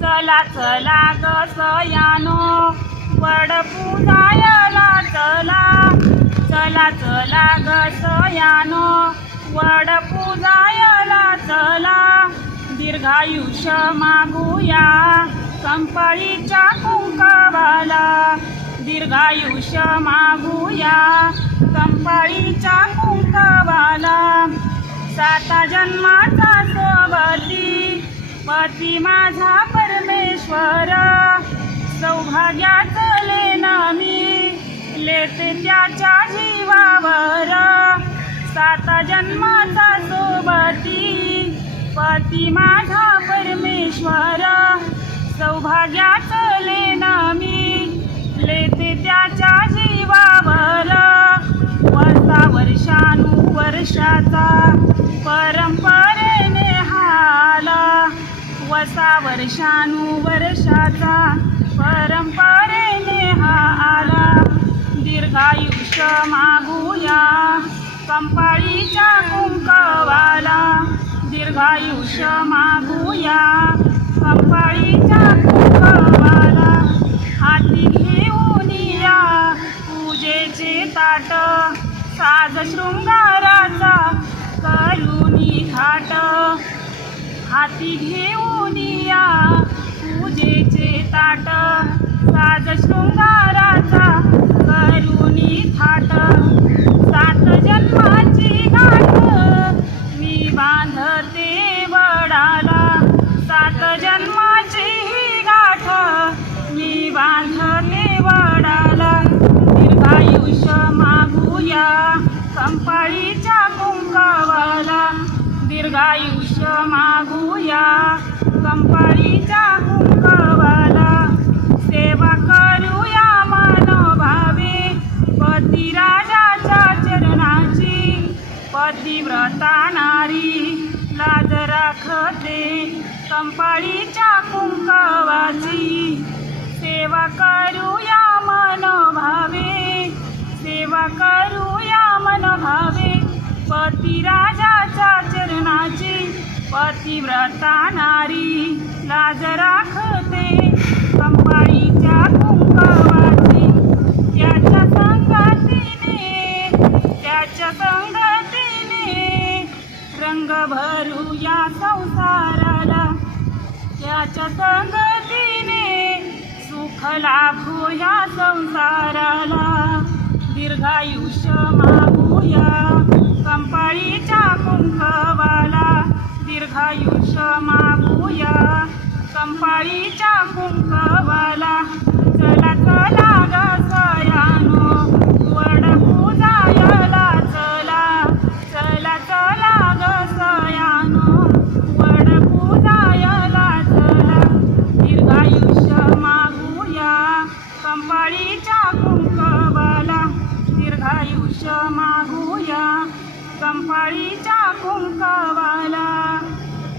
चला चला ग सयानो. वड पूजायला चला. चला चला ग सयानो. वड चला. दीर्घायुष्य मागूया. कंपळीच्या कुंकवाला. दीर्घायुष्य मागूया. कंपळीच्या कुंकवाला. साता जन्माचा सोबती पती माझा परमेश्वरा सौभाग्याचं लेनामी मी लेते त्याच्या जीवावर. साता जन्माचा सोबती. पती माझा परमेश्वर सौभाग्याचं लेणं मी लेते त्याच्या जीवावर. वर्षा वर्षानुवर्षाचा परंपरा वसा वर्षानुवर्षाचा परंपरेने हा आला. दीर्घायुष्य मागूया कंपाळीच्या कुंकवाला. दीर्घायुष्य मागूया कंपाळीच्या कुंकवाला. हाती घेऊन या पूजेचे ताट. साज शृंगाराचा करुणी थाट हाती घेऊन या पूजेचे ताट. साज शृंगाराचा करुणी थाट. सात जन्माची गाठ मी बांधते वडाला. सात जन्माची ही गाठ मी बांधते वडाला. दीर्घायुष्य मागूया संपाळी दीर्घायुष्य मागूया. कंपाळीच्या कुंकवाला सेवा करूया मनोभावे पतिराजाच्या चरणाची पतिव्रता नारी लाज राखते. कंपाळीच्या कुंकवाची सेवा करूया मनोभावे सेवा करूया मनोभावे पती राजाच्या चरणाची पतिव्रता नारी लाज राखते. अंबाईच्या कुंकवाची त्याच्या संगतीने त्याच्या संगतीने रंग भरूया संसाराला. त्याच्या संगतीने सुख लाभू या संसाराला. दीर्घायुष्य मागूया. कंपाळीच्या कुंकवाला दीर्घायुष्य मागूया. कंपाळीच्या कुंकवाला दीर्घायुष्य कुंकवाला.